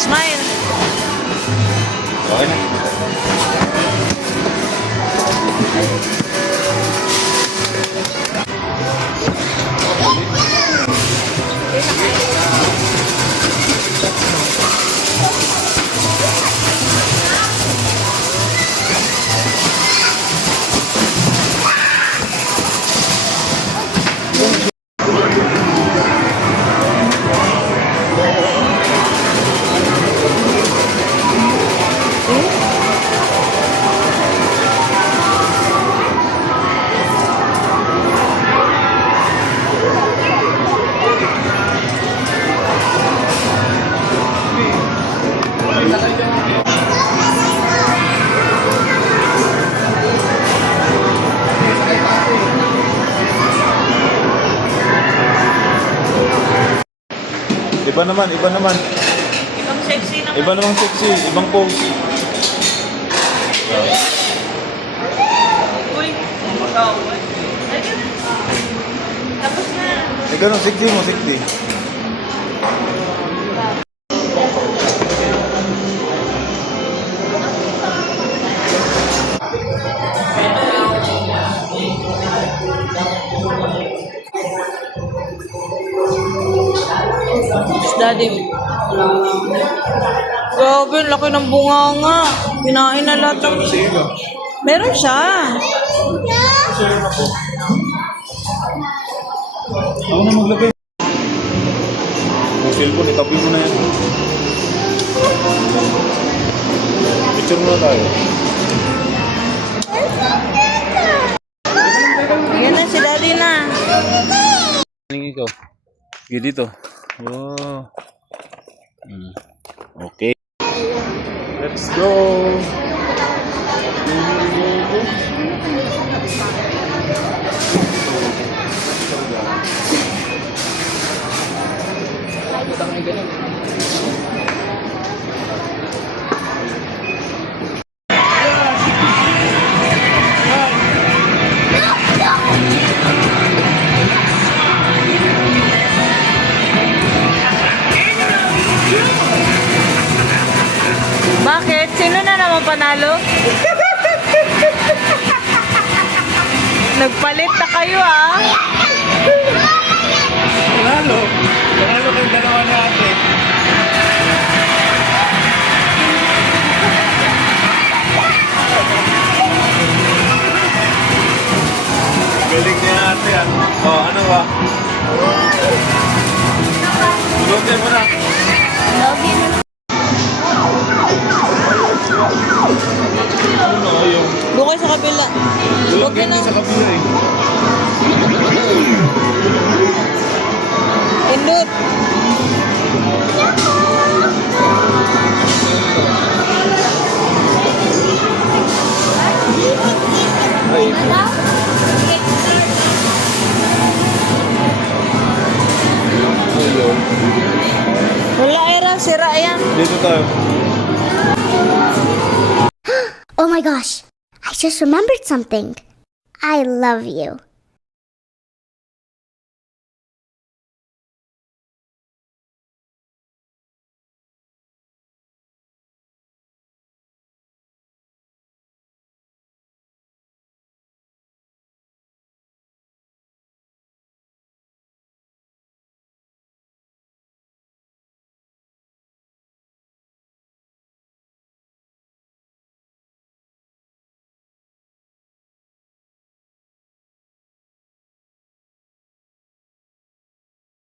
Smile. Okay na. Iba naman, iba naman. Ibang sexy naman. Iba namang sexy, ibang pose. Uy, ikaw. Ay, ganun. Tapos na. Eh, ganun, sexy mo, sexy. Daddy. Grabe, laki ng bunganga. Kinain na lahat ng... Meron siya. Ako na maglagay. Yung cellphone, itabi mo na yan. Picture muna tayo. Yan na, si Daddy na. Tingin ikaw. Sige dito. Wow. Okay. Let's go. Bakit? Sino na naman panalo? Nagpalit na kayo ah. Panalo. Panalo kayong dalawa natin. Galing niya ate ah. Oh, ano ba? Lote mo na. Ano yung... Doon kayo sa kabila. Huwag Lagyan na. din sa kabila eh. Pindot. Ay, Wala, Era. Sira yan. dito tayo. Oh my gosh, I just remembered something. I love you.